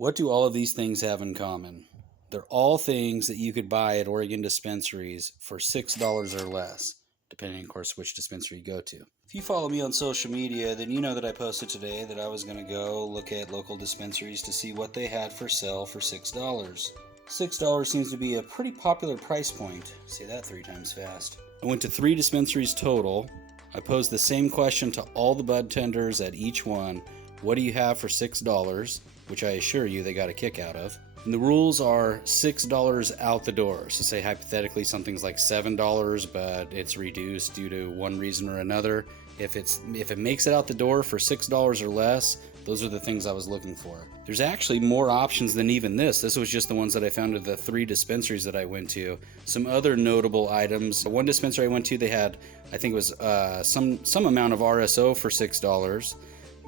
What do all of these things have in common? They're all things that you could buy at Oregon dispensaries for $6 or less, depending, of course, which dispensary you go to. If you follow me on social media, then you know that I posted today that I was going to go look at local dispensaries to see what they had for sale for $6. $6 seems to be a pretty popular price point. Say that 3 times fast. I went to 3 dispensaries total. I posed the same question to all the bud tenders at each one. What do you have for $6? Which I assure you they got a kick out of. And the rules are $6 out the door. So say hypothetically something's like $7, but it's reduced due to one reason or another. If it makes it out the door for $6 or less, those are the things I was looking for. There's actually more options than even this. This was just the ones that I found at the 3 dispensaries that I went to. Some other notable items. One dispensary I went to, they had, I think it was some amount of RSO for $6.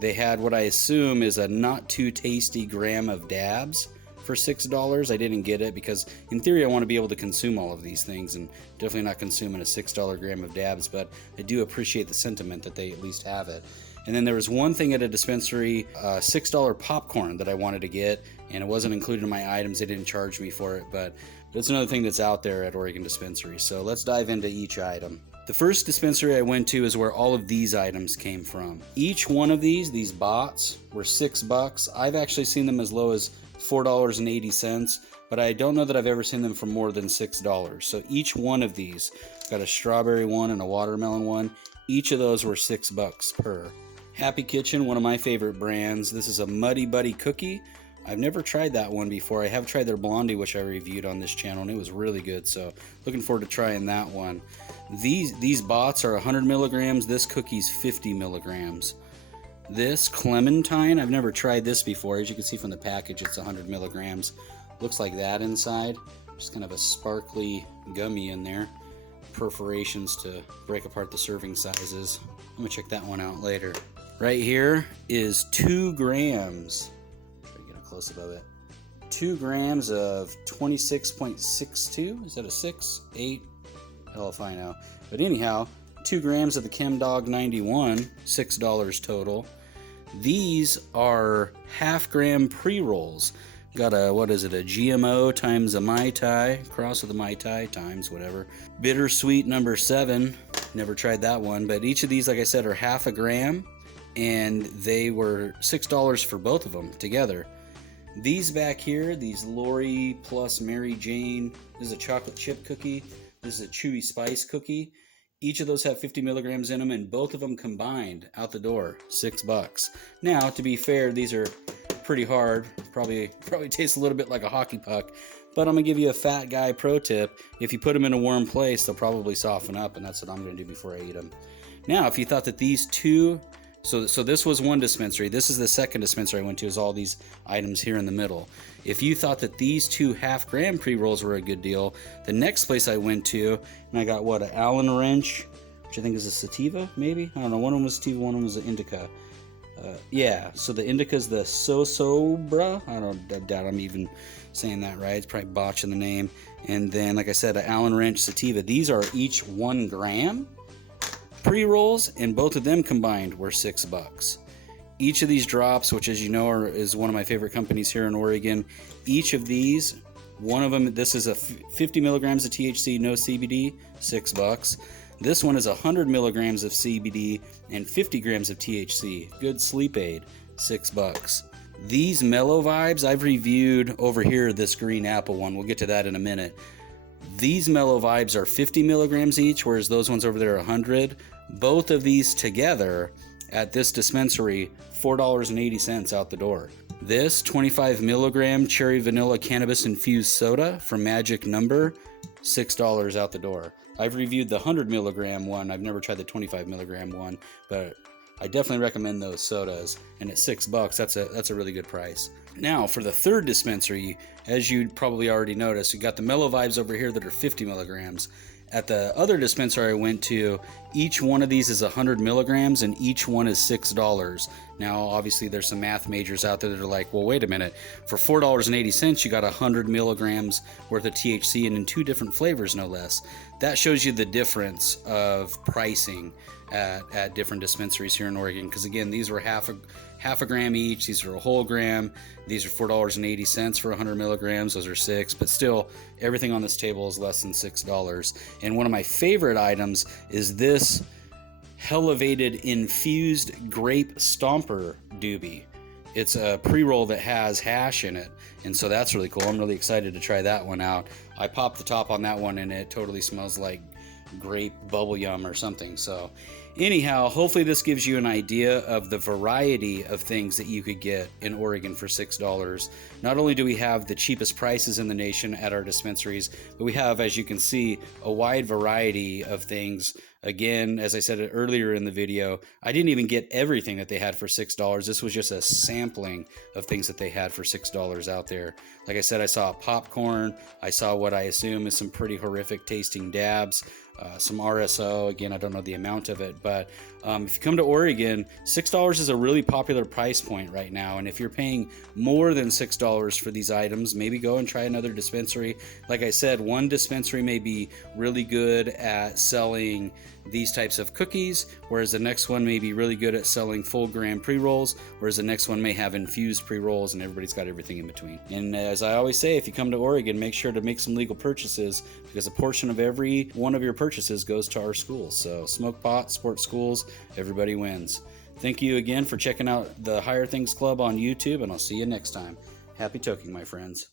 They had what I assume is a not too tasty gram of dabs for $6. I didn't get it because in theory I want to be able to consume all of these things, and definitely not consuming a $6 gram of dabs, but I do appreciate the sentiment that they at least have it. And then there was one thing at a dispensary, $6 popcorn that I wanted to get, and it wasn't included in my items. They didn't charge me for it, but that's another thing that's out there at Oregon Dispensary. So let's dive into each item. The first dispensary I went to is where all of these items came from. Each one of these bots, were $6. I've actually seen them as low as $4.80, but I don't know that I've ever seen them for more than $6. So each one of these, got a strawberry one and a watermelon one, each of those were $6 per. Happy Kitchen, one of my favorite brands. This is a Muddy Buddy cookie. I've never tried that one before. I have tried their Blondie, which I reviewed on this channel, and it was really good, so looking forward to trying that one. These bots are 100 milligrams. This cookie's 50 milligrams. This Clementine, I've never tried this before. As you can see from the package, it's 100 milligrams. Looks like that inside. Just kind of a sparkly gummy in there. Perforations to break apart the serving sizes. I'm gonna check that one out later. Right here is 2 grams. Get a close up of it. 2 grams of 26.62. Is that a 6? 8? Hell if I know. But anyhow, 2 grams of the ChemDog 91, $6 total. These are half-gram pre-rolls. Got a, what is it, a GMO times a Mai Tai, cross with a Mai Tai times whatever. Bittersweet number 7, never tried that one, but each of these, like I said, are half a gram, and they were $6 for both of them together. These back here, these Lori plus Mary Jane, this is a chocolate chip cookie, this is a chewy spice cookie. Each of those have 50 milligrams in them, and both of them combined out the door, $6. Now, to be fair, these are pretty hard. Probably taste a little bit like a hockey puck. But I'm gonna give you a fat guy pro tip. If you put them in a warm place, they'll probably soften up, and that's what I'm gonna do before I eat them. Now, if you thought that these two, so this was one dispensary. This is the second dispensary I went to. Is all these items here in the middle. If you thought that these 2 half-gram pre-rolls were a good deal, the next place I went to, and I got what, an Allen wrench, which I think is a sativa, maybe? I don't know. One of them was sativa, one of them was an indica. Yeah, so the indica is the Sosobra. I doubt I'm even saying that right. It's probably botching the name. And then, like I said, an Allen wrench sativa. These are each 1 gram pre-rolls, and both of them combined were $6. Each of these drops, which as you know is one of my favorite companies here in Oregon, each of these, one of them, this is a 50 milligrams of THC, no CBD, $6. This one is 100 milligrams of CBD and 50 grams of THC. Good sleep aid, $6. These Mellow Vibes, I've reviewed over here this green apple one. We'll get to that in a minute. These Mellow Vibes are 50 milligrams each, whereas those ones over there are 100. Both of these together at this dispensary, $4.80 out the door. This 25 milligram cherry vanilla cannabis infused soda from Magic Number, $6 out the door. I've reviewed the 100 milligram one. I've never tried the 25 milligram one, but I definitely recommend those sodas. And at $6, that's a really good price. Now for the third dispensary, as you probably already noticed, you got the Mellow Vibes over here that are 50 milligrams. At the other dispensary I went to, each one of these is 100 milligrams and each one is $6. Now, obviously, there's some math majors out there that are like, well, wait a minute. For $4.80, you got 100 milligrams worth of THC and in 2 different flavors, no less. That shows you the difference of pricing at different dispensaries here in Oregon. Because again, these were half half a gram each. These are a whole gram. These are $4.80 for 100 milligrams. Those are 6, but still everything on this table is less than $6. And one of my favorite items is this Elevated infused grape stomper doobie. It's a pre-roll that has hash in it, and so that's really cool. I'm really excited to try that one out. I popped the top on that one and it totally smells like grape bubble yum or something. So anyhow, hopefully this gives you an idea of the variety of things that you could get in Oregon for $6. Not only do we have the cheapest prices in the nation at our dispensaries, but we have, as you can see, a wide variety of things. Again, as I said earlier in the video, I didn't even get everything that they had for $6. This was just a sampling of things that they had for $6 out there. Like I said, I saw popcorn. I saw what I assume is some pretty horrific tasting dabs. Some RSO. Again, I don't know the amount of it, but if you come to Oregon, $6 is a really popular price point right now. And if you're paying more than $6 for these items, maybe go and try another dispensary. Like I said, one dispensary may be really good at selling these types of cookies, whereas the next one may be really good at selling full gram pre-rolls, whereas the next one may have infused pre-rolls, and everybody's got everything in between. And as I always say, if you come to Oregon, make sure to make some legal purchases, because a portion of every one of your purchases goes to our schools. So smoke pot, support schools, everybody wins. Thank you again for checking out the Higher Things Club on YouTube, and I'll see you next time. Happy toking, my friends.